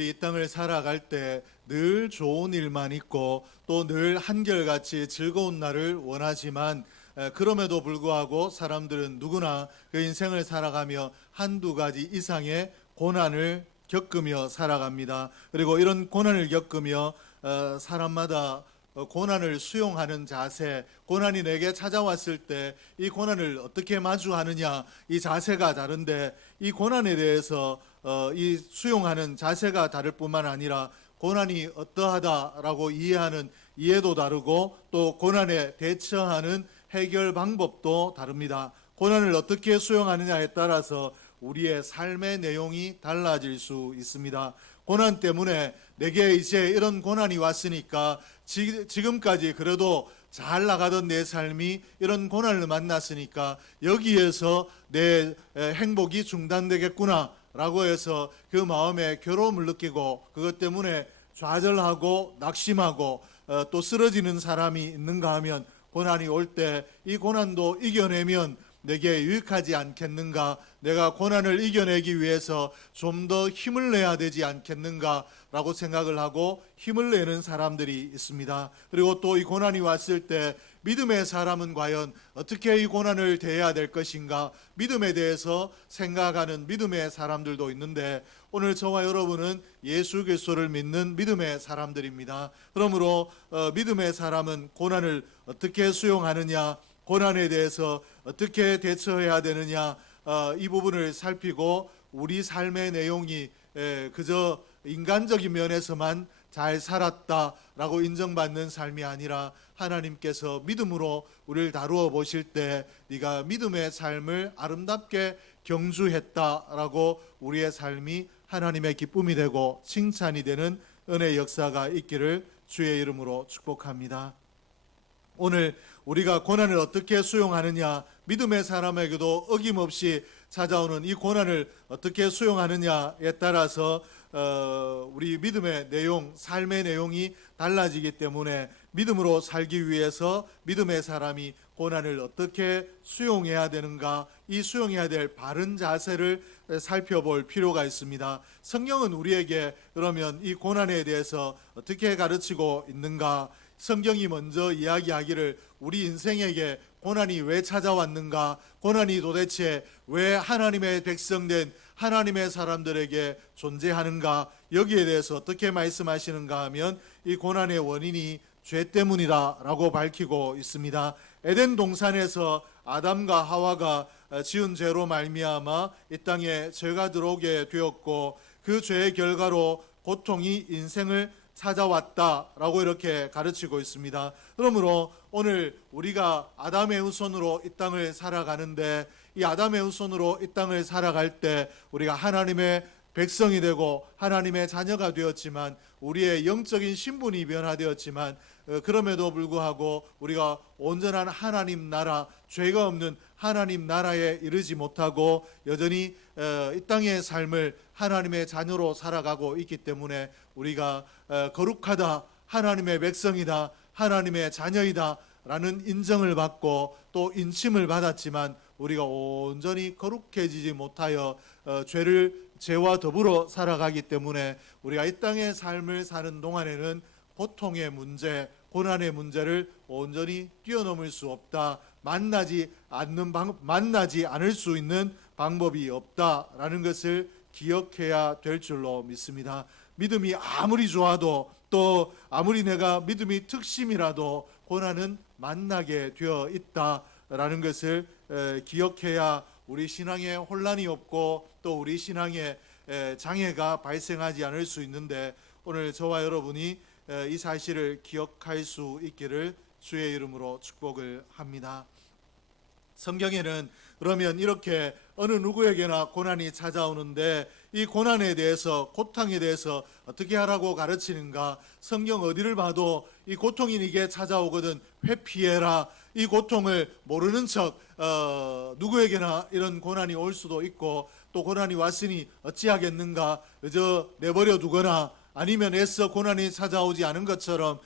이 땅을 살아갈 때 늘 좋은 일만 있고 또 늘 한결같이 즐거운 날을 원하지만 그럼에도 불구하고 사람들은 누구나 그 인생을 살아가며 한두 가지 이상의 고난을 겪으며 살아갑니다. 그리고 이런 고난을 겪으며 사람마다 고난을 수용하는 자세, 고난이 내게 찾아왔을 때 이 고난을 어떻게 마주하느냐, 이 자세가 다른데 이 고난에 대해서 이 수용하는 자세가 다를 뿐만 아니라 고난이 어떠하다라고 이해하는 이해도 다르고 또 고난에 대처하는 해결 방법도 다릅니다. 고난을 어떻게 수용하느냐에 따라서 우리의 삶의 내용이 달라질 수 있습니다. 고난 때문에 내게 이제 이런 고난이 왔으니까 지금까지 그래도 잘 나가던 내 삶이 이런 고난을 만났으니까 여기에서 내 행복이 중단되겠구나 라고 해서 그 마음에 괴로움을 느끼고 그것 때문에 좌절하고 낙심하고 또 쓰러지는 사람이 있는가 하면 고난이 올 때 이 고난도 이겨내면 내게 유익하지 않겠는가, 내가 고난을 이겨내기 위해서 좀 더 힘을 내야 되지 않겠는가 라고 생각을 하고 힘을 내는 사람들이 있습니다. 그리고 또 이 고난이 왔을 때 믿음의 사람은 과연 어떻게 이 고난을 대해야 될 것인가, 믿음에 대해서 생각하는 믿음의 사람들도 있는데 오늘 저와 여러분은 예수 그리스도를 믿는 믿음의 사람들입니다. 그러므로 믿음의 사람은 고난을 어떻게 수용하느냐, 고난에 대해서 어떻게 대처해야 되느냐, 이 부분을 살피고 우리 삶의 내용이 그저 인간적인 면에서만 잘 살았다라고 인정받는 삶이 아니라 하나님께서 믿음으로 우리를 다루어 보실 때 네가 믿음의 삶을 아름답게 경주했다라고 우리의 삶이 하나님의 기쁨이 되고 칭찬이 되는 은혜의 역사가 있기를 주의 이름으로 축복합니다. 오늘 우리가 고난을 어떻게 수용하느냐, 믿음의 사람에게도 어김없이 찾아오는 이 고난을 어떻게 수용하느냐에 따라서 우리 믿음의 내용, 삶의 내용이 달라지기 때문에 믿음으로 살기 위해서 믿음의 사람이 고난을 어떻게 수용해야 되는가, 이 수용해야 될 바른 자세를 살펴볼 필요가 있습니다. 성경은 우리에게 그러면 이 고난에 대해서 어떻게 가르치고 있는가? 성경이 먼저 이야기하기를 우리 인생에게 고난이 왜 찾아왔는가, 고난이 도대체 왜 하나님의 백성된 하나님의 사람들에게 존재하는가, 여기에 대해서 어떻게 말씀하시는가 하면 이 고난의 원인이 죄 때문이다라고 밝히고 있습니다. 에덴 동산에서 아담과 하와가 지은 죄로 말미암아 이 땅에 죄가 들어오게 되었고 그 죄의 결과로 고통이 인생을 찾아왔다라고 이렇게 가르치고 있습니다. 그러므로 오늘 우리가 아담의 후손으로 이 땅을 살아가는데 이 아담의 후손으로 이 땅을 살아갈 때 우리가 하나님의 백성이 되고 하나님의 자녀가 되었지만 우리의 영적인 신분이 변화되었지만 그럼에도 불구하고 우리가 온전한 하나님 나라, 죄가 없는 하나님 나라에 이르지 못하고 여전히 이 땅의 삶을 하나님의 자녀로 살아가고 있기 때문에 우리가 거룩하다, 하나님의 백성이다, 하나님의 자녀이다 라는 인정을 받고 또 인침을 받았지만 우리가 온전히 거룩해지지 못하여 죄와 더불어 살아가기 때문에 우리가 이 땅의 삶을 사는 동안에는 고통의 문제, 고난의 문제를 온전히 뛰어넘을 수 없다, 만나지 않을 수 있는 방법이 없다라는 것을 기억해야 될 줄로 믿습니다. 믿음이 아무리 좋아도 또 아무리 내가 믿음이 특심이라도 고난은 만나게 되어 있다라는 것을 기억해야 우리 신앙에 혼란이 없고 또 우리 신앙에 장애가 발생하지 않을 수 있는데 오늘 저와 여러분이 이 사실을 기억할 수 있기를 주의 이름으로 축복을 합니다. 성경에는 그러면 이렇게 어느 누구에게나 고난이 찾아오는데 이 고난에 대해서, 고통에 대해서 어떻게 하라고 가르치는가? 성경 어디를 봐도 이 고통이 네게 찾아오거든 회피해라. 이 고통을 모르는 척 누구에게나 이런 고난이 올 수도 있고 또 고난이 왔으니 어찌하겠는가? 그저 내버려 두거나 아니면 애써 고난이 찾아오지 않은 것처럼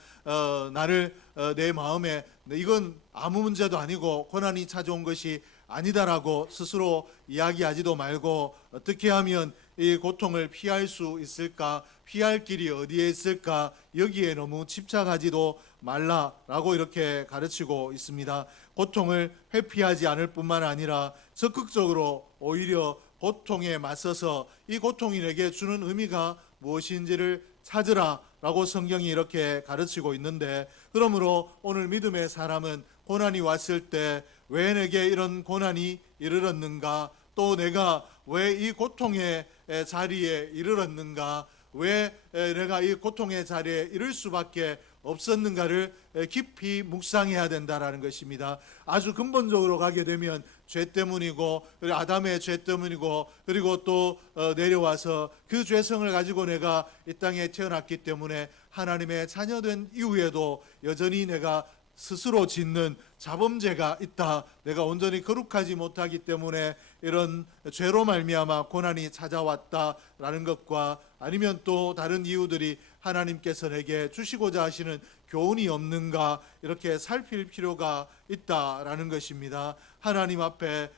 나를 내 마음에 이건 아무 문제도 아니고 고난이 찾아온 것이 아니다라고 스스로 이야기하지도 말고 어떻게 하면 이 고통을 피할 수 있을까? 피할 길이 어디에 있을까? 여기에 너무 집착하지도 말라라고 이렇게 가르치고 있습니다. 고통을 회피하지 않을 뿐만 아니라 적극적으로 오히려 고통에 맞서서 이 고통이 내게 주는 의미가 무엇인지를 찾으라라고 성경이 이렇게 가르치고 있는데, 그러므로 오늘 믿음의 사람은 고난이 왔을 때 왜 내게 이런 고난이 이르렀는가, 또 내가 왜 이 고통의 자리에 이르렀는가, 왜 내가 이 고통의 자리에 이를 수밖에 없었는가를 깊이 묵상해야 된다라는 것입니다. 아주 근본적으로 가게 되면 죄 때문이고, 그리고 아담의 죄 때문이고, 그리고 또 내려와서 그 죄성을 가지고 내가 이 땅에 태어났기 때문에 하나님의 자녀된 이후에도 여전히 내가 스스로 짓는 자범죄가 있다. 내가 온전히 거룩하지 못하기 때문에 이런 죄로 말미암아 고난이 찾아왔다라는 것과, 아니면 또 다른 이유들이 하나님께서 내게 주시고자 하시는 교훈이 없는가, 이렇게 살필 필요가 있다라는 것입니다. 하나님 앞에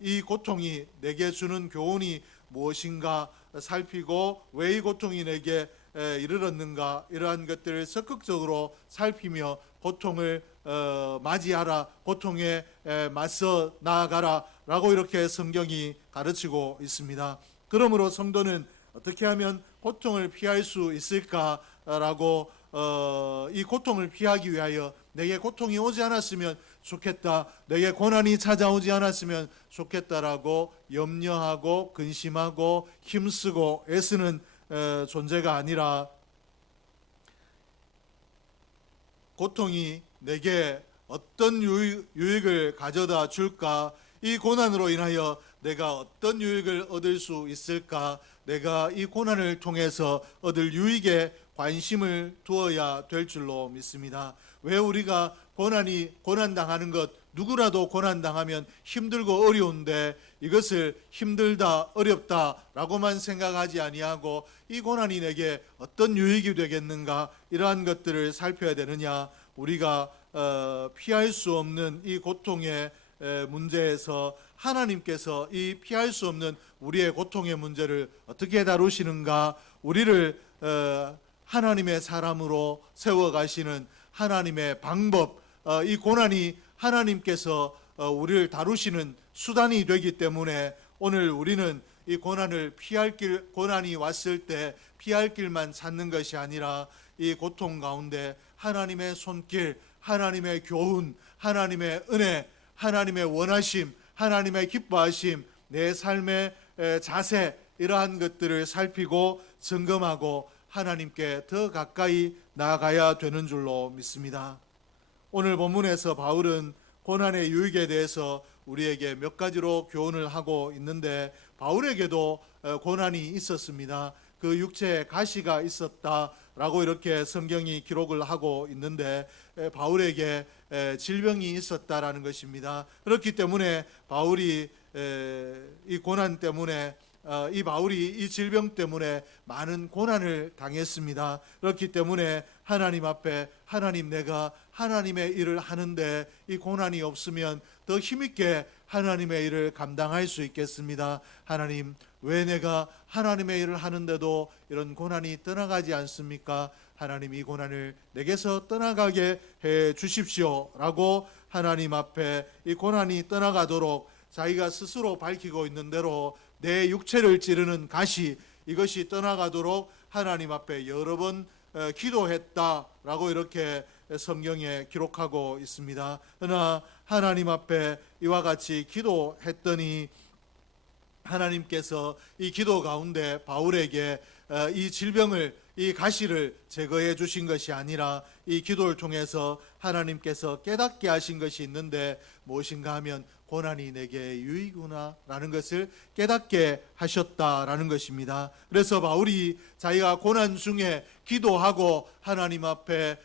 이 고통이 내게 주는 교훈이 무엇인가 살피고, 왜 이 고통이 내게 이르렀는가, 이러한 것들을 적극적으로 살피며 고통을 맞이하라, 고통에 맞서 나아가라 라고 이렇게 성경이 가르치고 있습니다. 그러므로 성도는 어떻게 하면 고통을 피할 수 있을까라고, 이 고통을 피하기 위하여 내게 고통이 오지 않았으면 좋겠다, 내게 고난이 찾아오지 않았으면 좋겠다라고 염려하고 근심하고 힘쓰고 애쓰는 존재가 아니라, 고통이 내게 어떤 유익을 가져다 줄까, 이 고난으로 인하여 내가 어떤 유익을 얻을 수 있을까, 내가 이 고난을 통해서 얻을 유익에 관심을 두어야 될 줄로 믿습니다. 왜 우리가 고난당하는 것, 누구라도 고난당하면 힘들고 어려운데 이것을 힘들다 어렵다라고만 생각하지 아니하고 이 고난이 내게 어떤 유익이 되겠는가, 이러한 것들을 살펴야 되느냐. 우리가 피할 수 없는 이 고통의 문제에서 하나님께서 이 피할 수 없는 우리의 고통의 문제를 어떻게 다루시는가, 우리를 하나님의 사람으로 세워가시는 하나님의 방법, 이 고난이 하나님께서 우리를 다루시는 수단이 되기 때문에 오늘 우리는 이 고난을 피할 길, 고난이 왔을 때 피할 길만 찾는 것이 아니라 이 고통 가운데 하나님의 손길, 하나님의 교훈, 하나님의 은혜, 하나님의 원하심, 하나님의 기뻐하심, 내 삶의 자세, 이러한 것들을 살피고 점검하고 하나님께 더 가까이 나아가야 되는 줄로 믿습니다. 오늘 본문에서 바울은 고난의 유익에 대해서 우리에게 몇 가지로 교훈을 하고 있는데, 바울에게도 고난이 있었습니다. 그 육체에 가시가 있었다라고 이렇게 성경이 기록을 하고 있는데, 바울에게 질병이 있었다라는 것입니다. 그렇기 때문에 바울이 이 고난 때문에, 이 바울이 이 질병 때문에 많은 고난을 당했습니다. 그렇기 때문에 하나님 앞에, 하나님, 내가 하나님의 일을 하는데 이 고난이 없으면 더 힘있게 하나님의 일을 감당할 수 있겠습니다. 하나님, 왜 내가 하나님의 일을 하는데도 이런 고난이 떠나가지 않습니까? 하나님, 이 고난을 내게서 떠나가게 해 주십시오 라고 하나님 앞에 이 고난이 떠나가도록 자기가 스스로 밝히고 있는 대로 내 육체를 찌르는 가시, 이것이 떠나가도록 하나님 앞에 여러 번 기도했다라고 이렇게 성경에 기록하고 있습니다. 그러나 하나님 앞에 이와 같이 기도했더니 하나님께서 이 기도 가운데 바울에게 이 질병을, 이 가시를 제거해 주신 것이 아니라 이 기도를 통해서 하나님께서 깨닫게 하신 것이 있는데, 무엇인가 하면 고난이 내게 유익구나 라는 것을 깨닫게 하셨다라는 것입니다. 그래서 바울이 자기가 고난 중에 기도하고 하나님 앞에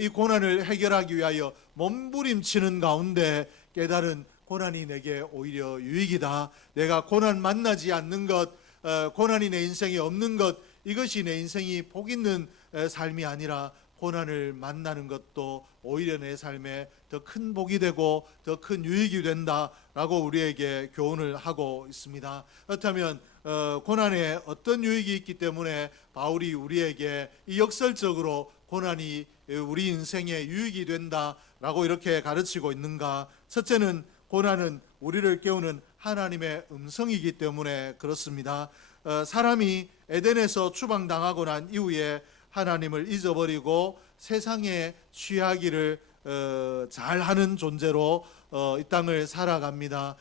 이 고난을 해결하기 위하여 몸부림치는 가운데 깨달은, 고난이 내게 오히려 유익이다. 내가 고난 만나지 않는 것, 고난이 내 인생에 없는 것, 이것이 내 인생이 복 있는 삶이 아니라 고난을 만나는 것도 오히려 내 삶에 더 큰 복이 되고 더 큰 유익이 된다라고 우리에게 교훈을 하고 있습니다. 그렇다면 고난에 어떤 유익이 있기 때문에 바울이 우리에게 이 역설적으로 고난이 우리 인생에 유익이 된다라고 이렇게 가르치고 있는가? 첫째는 고난은 우리를 깨우는 하나님의 음성이기 때문에 그렇습니다. 사람이 에덴에서 추방당하고 난 이후에 하나님을 잊어버리고 세상에 취하기를 잘하는 존재로 이 땅을 살아갑니다.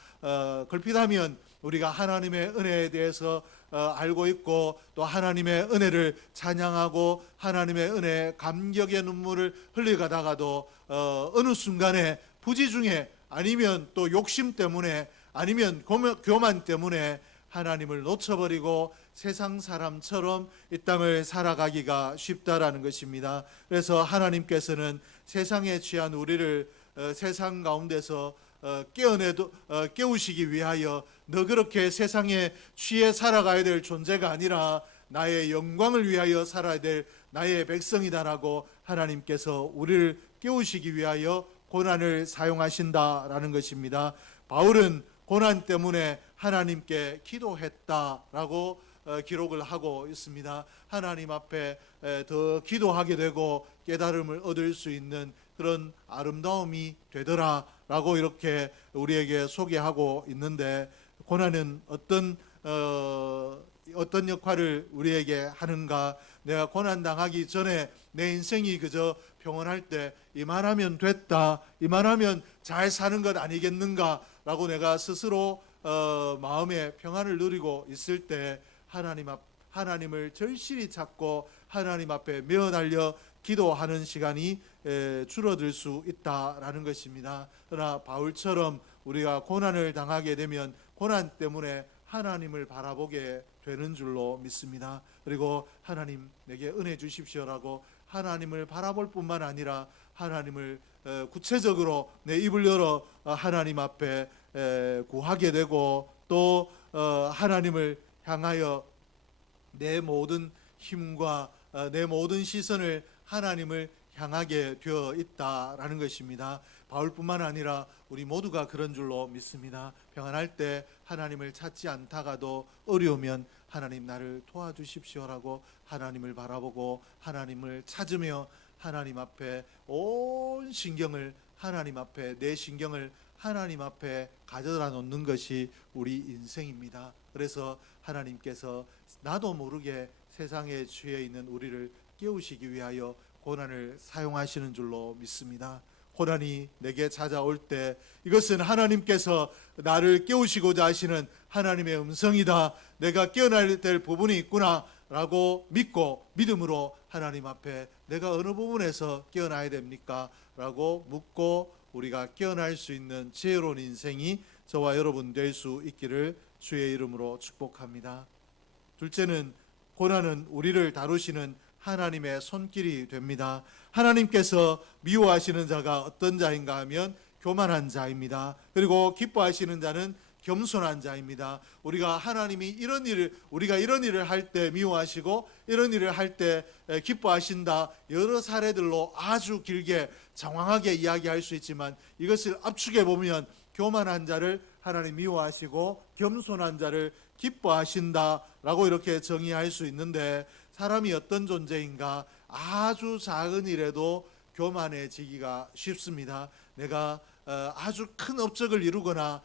걸핏하면 우리가 하나님의 은혜에 대해서 알고 있고 또 하나님의 은혜를 찬양하고 하나님의 은혜에 감격의 눈물을 흘려가다가도 어느 순간에 부지 중에 아니면 또 욕심 때문에 아니면 교만 때문에 하나님을 놓쳐버리고 세상 사람처럼 이 땅을 살아가기가 쉽다라는 것입니다. 그래서 하나님께서는 세상에 취한 우리를 세상 가운데서 깨우시기 위하여 너 그렇게 세상에 취해 살아가야 될 존재가 아니라 나의 영광을 위하여 살아야 될 나의 백성이다라고 하나님께서 우리를 깨우시기 위하여 고난을 사용하신다라는 것입니다. 바울은 고난 때문에 하나님께 기도했다라고 기록을 하고 있습니다. 하나님 앞에 더 기도하게 되고 깨달음을 얻을 수 있는 그런 아름다움이 되더라라고 이렇게 우리에게 소개하고 있는데, 고난은 어떤 역할을 우리에게 하는가? 내가 고난 당하기 전에 내 인생이 그저 평온할 때 이만하면 됐다, 이만하면 잘 사는 것 아니겠는가라고 내가 스스로 마음의 평안을 누리고 있을 때 하나님을 절실히 찾고 하나님 앞에 메어달려 기도하는 시간이 줄어들 수 있다라는 것입니다. 그러나 바울처럼 우리가 고난을 당하게 되면 고난 때문에 하나님을 바라보게 되는 줄로 믿습니다. 그리고 하나님 내게 은혜 주십시오라고 하나님을 바라볼 뿐만 아니라 하나님을 구체적으로 내 입을 열어 하나님 앞에 구하게 되고 또 하나님을 향하여 내 모든 힘과 내 모든 시선을 하나님을 향하게 되어 있다라는 것입니다. 바울뿐만 아니라 우리 모두가 그런 줄로 믿습니다. 평안할 때 하나님을 찾지 않다가도 어려우면 하나님 나를 도와주십시오라고 하나님을 바라보고 하나님을 찾으며 하나님 앞에 온 신경을 하나님 앞에 내 신경을 하나님 앞에 가져다 놓는 것이 우리 인생입니다. 그래서 하나님께서 나도 모르게 세상에 취해 있는 우리를 깨우시기 위하여 고난을 사용하시는 줄로 믿습니다. 고난이 내게 찾아올 때 이것은 하나님께서 나를 깨우시고자 하시는 하나님의 음성이다, 내가 깨어나야 될 부분이 있구나 라고 믿고 믿음으로 하나님 앞에 내가 어느 부분에서 깨어나야 됩니까? 라고 묻고 우리가 깨어날 수 있는 지혜로운 인생이 저와 여러분 될 수 있기를 주의 이름으로 축복합니다. 둘째는 고난은 우리를 다루시는 하나님의 손길이 됩니다. 하나님께서 미워하시는 자가 어떤 자인가 하면 교만한 자입니다. 그리고 기뻐하시는 자는 겸손한 자입니다. 우리가 이런 일을 할 때 미워하시고 이런 일을 할 때 기뻐하신다, 여러 사례들로 아주 길게 장황하게 이야기할 수 있지만 이것을 압축해 보면 교만한 자를 하나님 미워하시고 겸손한 자를 기뻐하신다라고 이렇게 정의할 수 있는데, 사람이 어떤 존재인가? 아주 작은 일에도 교만해지기가 쉽습니다. 내가 아주 큰 업적을 이루거나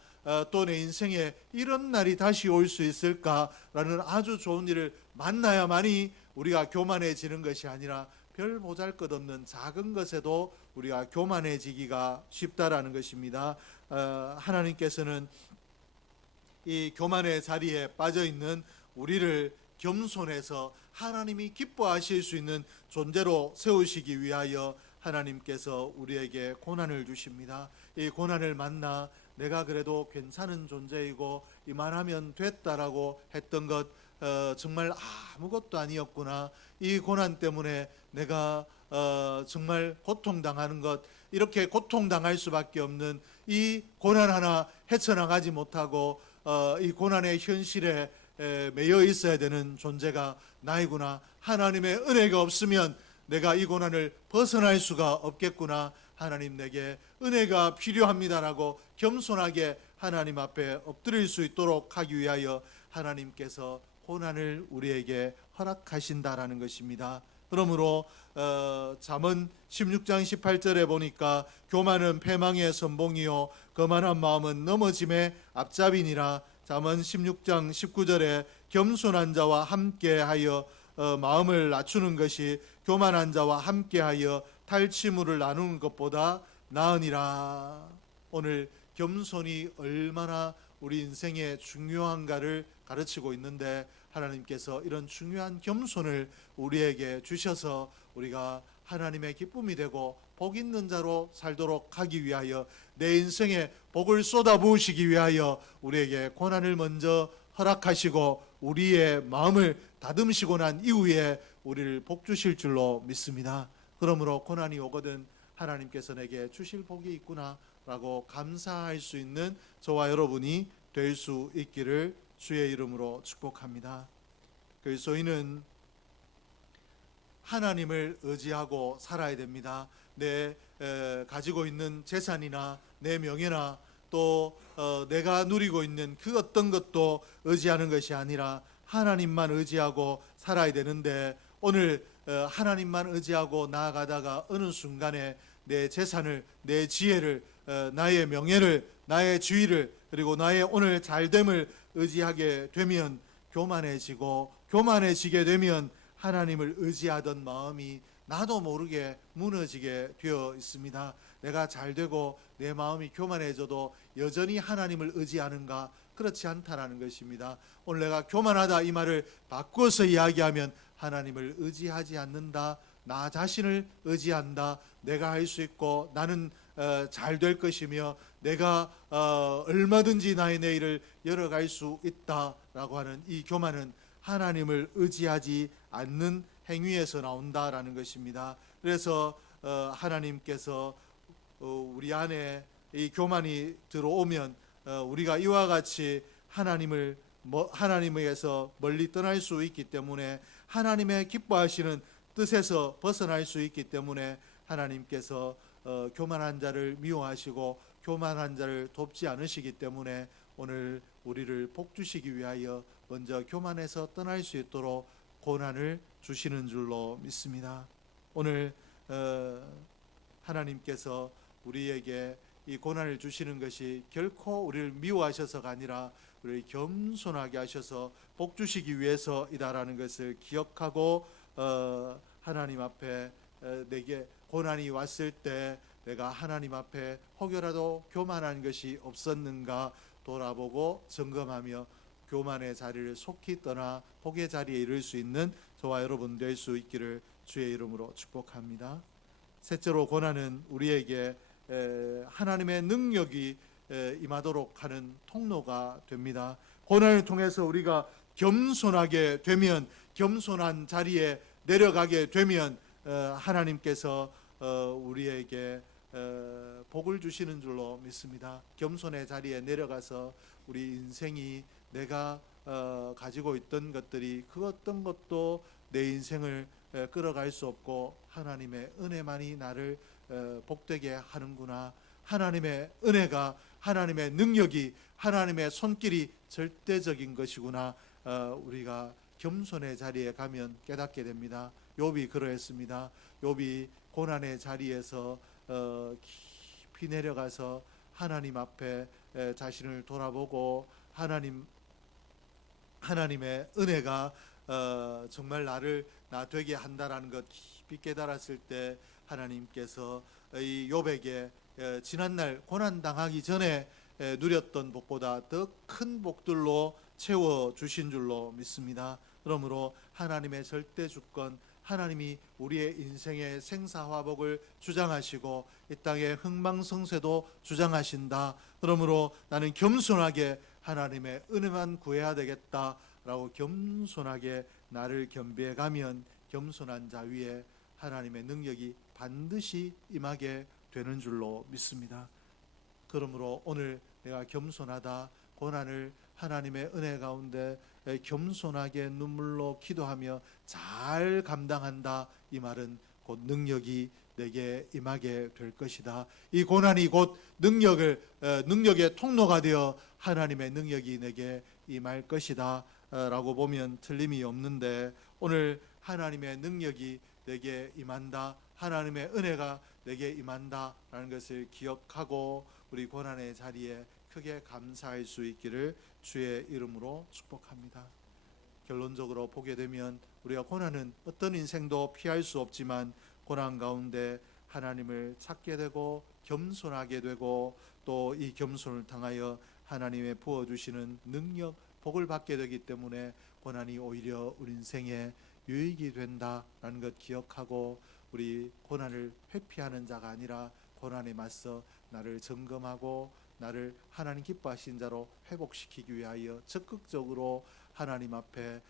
또 내 인생에 이런 날이 다시 올 수 있을까라는 아주 좋은 일을 만나야만이 우리가 교만해지는 것이 아니라 별 보잘것없는 작은 것에도 우리가 교만해지기가 쉽다라는 것입니다. 하나님께서는 이 교만의 자리에 빠져있는 우리를 겸손해서 하나님이 기뻐하실 수 있는 존재로 세우시기 위하여 하나님께서 우리에게 고난을 주십니다. 이 고난을 만나 내가 그래도 괜찮은 존재이고 이만하면 됐다라고 했던 것 정말 아무것도 아니었구나, 이 고난 때문에 내가 정말 고통당하는 것, 이렇게 고통당할 수밖에 없는 이 고난 하나 헤쳐나가지 못하고 이 고난의 현실에 매여 있어야 되는 존재가 나이구나, 하나님의 은혜가 없으면 내가 이 고난을 벗어날 수가 없겠구나, 하나님 내게 은혜가 필요합니다라고 겸손하게 하나님 앞에 엎드릴 수 있도록 하기 위하여 하나님께서 고난을 우리에게 허락하신다라는 것입니다. 그러므로 잠언 16장 18절에 보니까 교만은 패망의 선봉이요 거만한 마음은 넘어짐의 앞잡이니라. 잠언 16장 19절에 겸손한 자와 함께하여 마음을 낮추는 것이 교만한 자와 함께하여 탈취물을 나누는 것보다 나으니라. 오늘 겸손이 얼마나 우리 인생에 중요한가를 가르치고 있는데 하나님께서 이런 중요한 겸손을 우리에게 주셔서 우리가 하나님의 기쁨이 되고 복 있는 자로 살도록 하기 위하여 내 인생에 복을 쏟아부으시기 위하여 우리에게 고난을 먼저 허락하시고 우리의 마음을 다듬으시고 난 이후에 우리를 복 주실 줄로 믿습니다. 그러므로 고난이 오거든 하나님께서 내게 주실 복이 있구나 라고 감사할 수 있는 저와 여러분이 될 수 있기를 주의 이름으로 축복합니다. 그리스도인은 하나님을 의지하고 살아야 됩니다. 내 가지고 있는 재산이나 내 명예나 또 내가 누리고 있는 그 어떤 것도 의지하는 것이 아니라 하나님만 의지하고 살아야 되는데 오늘 하나님만 의지하고 나아가다가 어느 순간에 내 재산을, 내 지혜를, 나의 명예를, 나의 지위를 그리고 나의 오늘 잘됨을 의지하게 되면 교만해지게 되면 하나님을 의지하던 마음이 나도 모르게 무너지게 되어 있습니다. 내가 잘되고 내 마음이 교만해져도 여전히 하나님을 의지하는가? 그렇지 않다라는 것입니다. 오늘 내가 교만하다 이 말을 바꿔서 이야기하면 하나님을 의지하지 않는다. 나 자신을 의지한다. 내가 할 수 있고 나는 잘 될 것이며 내가 얼마든지 나의 내일을 열어갈 수 있다라고 하는 이 교만은 하나님을 의지하지 않는 행위에서 나온다라는 것입니다. 그래서 하나님께서 우리 안에 이 교만이 들어오면 우리가 이와 같이 하나님에게서 멀리 떠날 수 있기 때문에 하나님의 기뻐하시는 뜻에서 벗어날 수 있기 때문에 하나님께서 교만한 자를 미워하시고 교만한 자를 돕지 않으시기 때문에 오늘 우리를 복 주시기 위하여 먼저 교만에서 떠날 수 있도록 고난을 주시는 줄로 믿습니다. 오늘 하나님께서 우리에게 이 고난을 주시는 것이 결코 우리를 미워하셔서가 아니라 우리를 겸손하게 하셔서 복 주시기 위해서이다라는 것을 기억하고 하나님 앞에 내게 고난이 왔을 때 내가 하나님 앞에 혹여라도 교만한 것이 없었는가 돌아보고 점검하며 교만의 자리를 속히 떠나 복의 자리에 이를 수 있는 저와 여러분 될 수 있기를 주의 이름으로 축복합니다. 셋째로 고난은 우리에게 하나님의 능력이 임하도록 하는 통로가 됩니다. 고난을 통해서 우리가 겸손하게 되면 겸손한 자리에 내려가게 되면 하나님께서 우리에게 복을 주시는 줄로 믿습니다. 겸손의 자리에 내려가서 우리 인생이 내가 가지고 있던 것들이 그 어떤 것도 내 인생을 끌어갈 수 없고 하나님의 은혜만이 나를 복되게 하는구나. 하나님의 은혜가 하나님의 능력이 하나님의 손길이 절대적인 것이구나. 우리가 겸손의 자리에 가면 깨닫게 됩니다. 욥이 그러했습니다. 욥이 고난의 자리에서 깊이 내려가서 하나님 앞에 자신을 돌아보고 하나님의 은혜가 정말 나를 나 되게 한다라는 것 깊이 깨달았을 때 하나님께서 이 욥에게 지난날 고난 당하기 전에 누렸던 복보다 더 큰 복들로 채워 주신 줄로 믿습니다. 그러므로 하나님의 절대 주권, 하나님이 우리의 인생의 생사화복을 주장하시고 이 땅의 흥망성쇠도 주장하신다. 그러므로 나는 겸손하게 하나님의 은혜만 구해야 되겠다라고 겸손하게 나를 겸비해 가면 겸손한 자 위에 하나님의 능력이 반드시 임하게 되는 줄로 믿습니다. 그러므로 오늘 내가 겸손하다, 고난을 하나님의 은혜 가운데 겸손하게 눈물로 기도하며 잘 감당한다, 이 말은 곧 능력이 내게 임하게 될 것이다. 이 고난이 곧 능력의 통로가 되어 하나님의 능력이 내게 임할 것이다 라고 보면 틀림이 없는데, 오늘 하나님의 능력이 내게 임한다, 하나님의 은혜가 내게 임한다 라는 것을 기억하고 우리 고난의 자리에 크게 감사할 수 있기를 주의 이름으로 축복합니다. 결론적으로 보게 되면 우리가 고난은 어떤 인생도 피할 수 없지만, 고난 가운데 하나님을 찾게 되고 겸손하게 되고 또 이 겸손을 통하여 하나님의 부어주시는 능력, 복을 받게 되기 때문에 고난이 오히려 우리 인생에 유익이 된다라는 것 기억하고, 우리 고난을 회피하는 자가 아니라 고난에 맞서 나를 점검하고 나를 하나님 기뻐하신 자로 회복시키기 위하여 적극적으로 하나님 앞에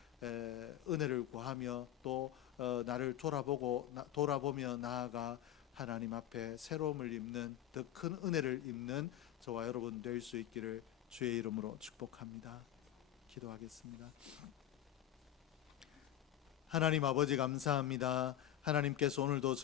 은혜를 구하며 또 나를 돌아보며 나아가 하나님 앞에 새로움을 입는, 더 큰 은혜를 입는 저와 여러분 될 수 있기를 주의 이름으로 축복합니다. 기도하겠습니다. 하나님 아버지 감사합니다. 하나님께서 오늘도